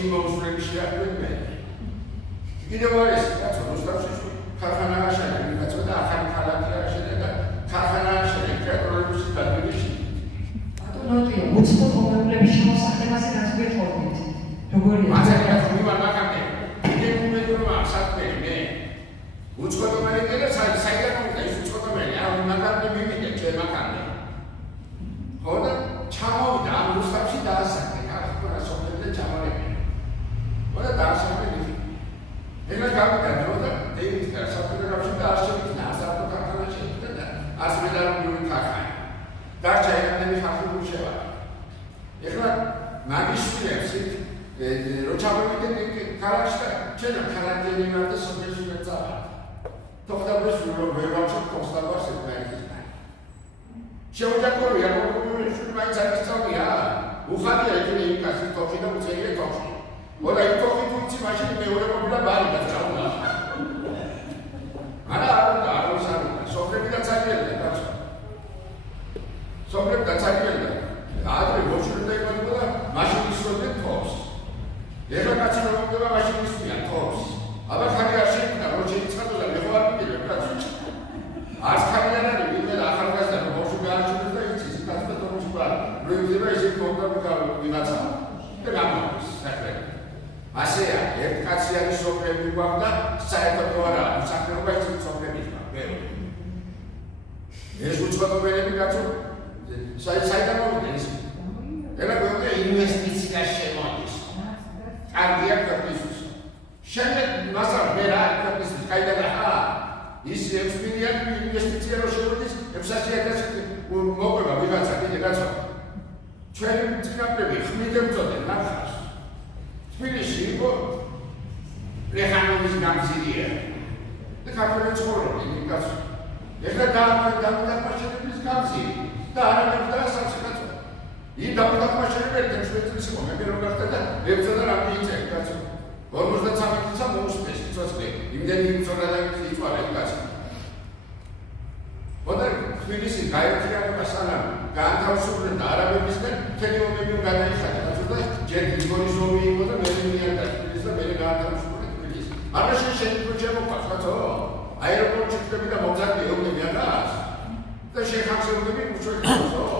სიმბოლური შეაკვეთე. კიდევ არის კაცო რუსთავში ქარხანა აშენა, კაცო და ახალი ქალაქი აშენა და ქარხანა აშენა კრეატორების დაგვრიში. ბატონო, უცხო მომავლების შემოსახლებაზე რაც გეტყოდით. როგორია? მაშინ ვიმარ მაგამდე. იქ უმეტყობა საქმე მე. უცხო მომავალი და საიდან მომდა ის უცხო მომავალი, არა მაგამდე მივიდე ჩემ მაგამდე. ხოდა ჩამოვიდა ამ რუსთავში დაასახე, ახლა სოფლებზე ჩამოვიდა. ხოდა დაასახე ენა გავიტანო და დეივის და საფრანგეთში დაარჩევით ნაზარდო ქარხანაში და ასმედარული ქარხანა. დარჩა ერთები ხალხური შევა. ეხლა მაგის შვილებს რო ჩავევიდე ქალაქში და ჩვენ ქალაქები ვარ და სოფელში ვერ წავა. თოხდაბეს ვერ ვაჩვენ თოხდაბას ერთმანეთს. შეუჯაკვირია როგორი შვილი მაინც არის წავია. უხადია ეგრე იმკაცი თოხი და უწერია თოხი. Ora il tocchi tutti macchine che ora con la barca ciao. Ara lo sa, sopra da tagliare, cazzo. Sopra da tagliare. Altri voci da quando macchine sono dentro tops. E la cazzo non doveva macchine sono tops. Ava khari ashin da voci stato da levar che cazzo. As khari da la akhar da voci gar chute da ichi cazzo da voci bar. Lui deve essere contato con la casa. Te la mano, sacre. Asea, erkatsi არის სოფლები გვაქვს და საერთოდ არა, საქმეობა ის სოფლების გვაქვს. ეს უცხოელები კაცო, საიდან მოვიდა ეს? ეხლა გვერდზე ინვესტიცია შემოდის. კარგია ქვეყნისთვის. შემდეგ მასა ვერ არის ქვეყნისთვის, კაიდა რა? ის 6 მილიარდი ინვესტიცია რო შემოდის, 600.000 მოყვება ვიღაცა კიდე კაცო. ჩვენი წინაპრები ხმიდებწოდნენ ნახავს. Tbilisi იყო ლეხანოვის გამზირია და ქართველი ცხოვრობდნენ კაცო. ეხლა დამდაფაშების გამზირი და არაფერს დაასახელო. იმ დამდაფაშებელთან შვეიცარიის იყო მე რო გახდა და ერთად რამე იწე კაცო. 53 წელს მოუსწეს ცოცხლე. იმდენი ცოტა და იწვარე კაცო. ხოდა თბილისი გაერთიანება სანამ განთავსებდნენ და არაბებისგან მთელი ომები გადაიხადა კაცო და ჯერ გრიგორის ომი იყო და მე მიანდა თბილისს და მე გაანთავისუფლე თბილისი. არაში შეგვიჩემო კაცო. აეროპორტში ხდება და მომზადდა ომები არა და შეხახსენდები უშველი კაცო.